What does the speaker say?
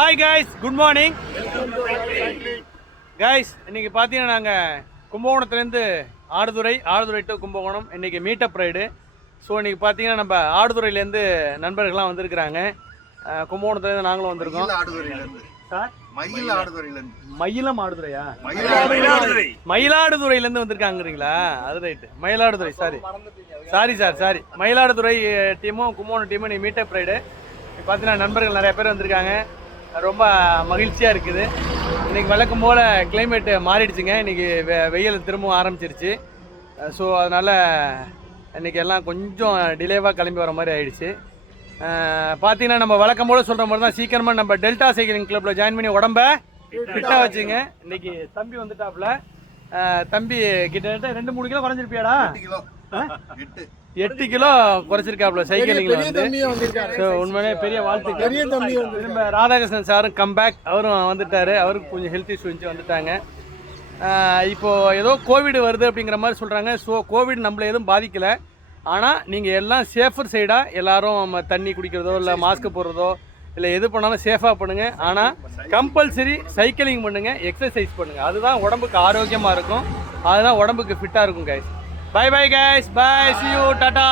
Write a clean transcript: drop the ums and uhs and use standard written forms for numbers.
Hi guys, good morning guys. இன்னைக்கு பார்த்தீங்கன்னா நாங்கள் கும்பகோணத்துலேருந்து ஆடுதுறை டு கும்பகோணம் இன்னைக்கு மீட்டப் ரைடு. ஸோ இன்னைக்கு பார்த்தீங்கன்னா நம்ம ஆடுதுறையிலேருந்து நண்பர்கள்லாம் வந்திருக்கிறாங்க. கும்பகோணத்துலேருந்து நாங்களும் வந்திருக்கோம். சார் மயிலம் ஆடுதுறையா? மயிலாடுதுறையிலேருந்து வந்திருக்காங்கிறீங்களா? அது ரைட்டு, மயிலாடுதுறை. சாரி மயிலாடுதுறை டீமும் கும்பகோணம் டீமும் இன்னைக்கு மீட்டப் ரைடு. பார்த்தீங்கன்னா நண்பர்கள் நிறைய பேர் வந்திருக்காங்க. ரொம்ப மகிழ்ச்சியாக இருக்குது. இன்றைக்கி வழக்கம் போல் கிளைமேட்டு மாறிடுச்சுங்க. இன்றைக்கி வெயில் திரும்பவும் ஆரம்பிச்சிருச்சு. ஸோ அதனால் இன்றைக்கி எல்லாம் கொஞ்சம் டிலேவாக கிளம்பி வர மாதிரி ஆகிடுச்சு. பார்த்தீங்கன்னா நம்ம வழக்கம் போல் சொல்கிற மாதிரி தான் சீக்கிரமாக நம்ம டெல்டா சைக்கிளிங் கிளப்பில் ஜாயின் பண்ணி உடம்ப ஃபிட்டாக வச்சுங்க. இன்றைக்கி தம்பி வந்துட்டாப்புல. தம்பி கிட்டத்தட்ட 2-3 கிலோ குறைஞ்சிருப்பியாடா? 8 கிலோ குறைச்சிருக்காப்புல சைக்கிளிங்கில் வந்து. உண்மையிலே பெரிய வாழ்த்துக்கள். திரும்ப ராதாகிருஷ்ணன் சாரும் கம்பேக், அவரும் வந்துட்டார். அவருக்கு கொஞ்சம் ஹெல்த் இஷ்யூ இருந்துச்சு, வந்துட்டாங்க. இப்போது ஏதோ கோவிட் வருது அப்படிங்கிற மாதிரி சொல்கிறாங்க. ஸோ கோவிட் நம்மளை எதுவும் பாதிக்கலை. ஆனால் நீங்கள் எல்லாம் சேஃபர் சைடாக எல்லோரும் தண்ணி குடிக்கிறதோ இல்லை மாஸ்க் போடுறதோ இல்லை எது பண்ணாலும் சேஃபாக பண்ணுங்கள். ஆனால் கம்பல்சரி சைக்கிளிங் பண்ணுங்கள், எக்ஸசைஸ் பண்ணுங்கள். அதுதான் உடம்புக்கு ஆரோக்கியமாக இருக்கும், அதுதான் உடம்புக்கு ஃபிட்டாக இருக்கும் guys. Bye guys, bye, see you, tata.